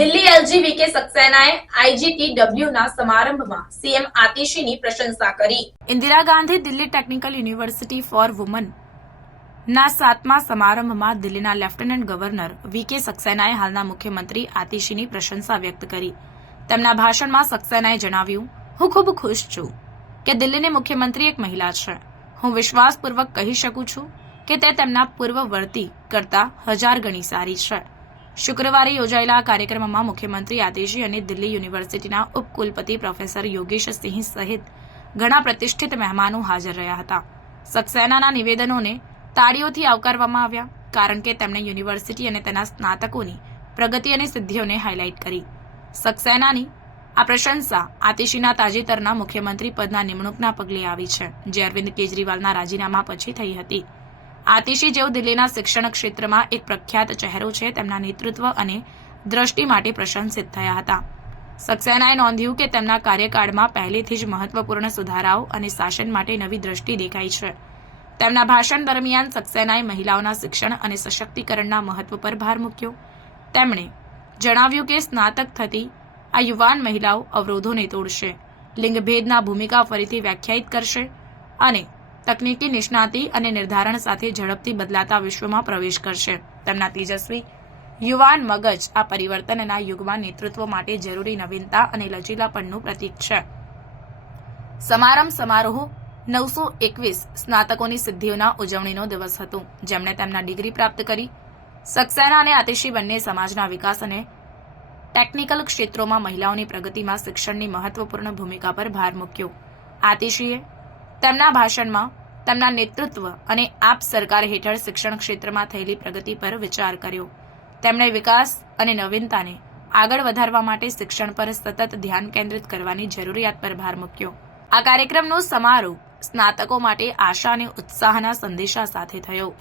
Delhi LG VK સક્સેનાએ આઈજીટીડબ્લ્યુના સમારંભમાં સીએમ આતિશીની પ્રશંસા કરી। Indira Gandhi Delhi technical university for women ના 7મા સમારંભમાં દિલ્હીના લેફ્ટનન્ટ ગવર્નર વીકે સક્સેનાએ હાલના મુખ્યમંત્રી આતિશીની પ્રશંસા વ્યક્ત કરી। તેમના ભાષણમાં સક્સેનાએ જણાવ્યું, હું ખૂબ ખુશ છું કે દિલ્હીની મુખ્યમંત્રી એક મહિલા છે। હું વિશ્વાસપૂર્વક કહી શકું છું કે તે તેમના પૂર્વવર્તી કરતાં 1000 ગણી સારી છે। શુક્રવારે યોજાયેલા આ કાર્યક્રમમાં મુખ્યમંત્રી આતિશી અને દિલ્હી યુનિવર્સિટીના ઉપકુલપતિ પ્રોફેસર યોગેશ સિંહ સહિત ઘણા પ્રતિષ્ઠિત મહેમાનો હાજર રહ્યા હતા। સક્સેનાના નિવેદનોને તાળીઓથી આવકારવામાં આવ્યા કારણ કે તેમણે યુનિવર્સિટી અને તેના સ્નાતકોની પ્રગતિ અને સિદ્ધિઓને હાઇલાઇટ કરી। સક્સેનાની આ પ્રશંસા આતિશીના તાજેતરના મુખ્યમંત્રી પદના નિમણૂકના પગલે આવી છે, જે અરવિંદ કેજરીવાલના રાજીનામા પછી થઈ હતી। આતિશી, જેઓ દિલ્હીના શિક્ષણ ક્ષેત્રમાં એક પ્રખ્યાત ચહેરો છે, તેમના નેતૃત્વ અને દ્રષ્ટિ માટે પ્રશંસિત થયા હતા। સક્સેનાએ નોંધ્યું કે તેમના કાર્યકાળમાં પહેલેથી જ મહત્વપૂર્ણ સુધારાઓ અને શાસન માટે નવી દ્રષ્ટિ દેખાઈ છે। તેમના ભાષણ દરમિયાન સક્સેનાએ મહિલાઓના શિક્ષણ અને સશક્તિકરણના મહત્વ પર ભાર મૂક્યો। તેમણે જણાવ્યું કે સ્નાતક થતી આ યુવાન મહિલાઓ અવરોધોને તોડશે, લિંગભેદના ભૂમિકા ફરીથી વ્યાખ્યાયિત કરશે અને તકનીકી નિષ્ણાતી અને નિર્ધારણ સાથે ઝડપથી બદલાતા વિશ્વમાં પ્રવેશ કરશે। તેમના તેજસ્વી યુવાન મગજ આ પરિવર્તનના યુગમાં નેતૃત્વ માટે જરૂરી નવીનતા અને લચીલાપણનું પ્રતીક છે। સમારંભ સમારોહ 921 સ્નાતકોની સિદ્ધિઓના ઉજવણીનો દિવસ હતો, જેમણે તેમના ડિગ્રી પ્રાપ્ત કરી। સક્સેના અને આતિશી બંને સમાજના વિકાસ અને ટેકનિકલ ક્ષેત્રોમાં મહિલાઓની પ્રગતિમાં શિક્ષણની મહત્વપૂર્ણ ભૂમિકા પર ભાર મૂક્યો। આતિશીએ તેમના ભાષણમાં તેમના નેતૃત્વ અને આપ સરકાર હેઠળ શિક્ષણ ક્ષેત્રમાં થયેલી પ્રગતિ પર વિચાર કર્યો। તેમણે વિકાસ અને નવીનતાને આગળ વધારવા માટે શિક્ષણ પર સતત ધ્યાન કેન્દ્રિત કરવાની જરૂરિયાત પર ભાર મૂક્યો। આ કાર્યક્રમનો સમારોહ સ્નાતકો માટે આશા અને ઉત્સાહના સંદેશા સાથે થયો।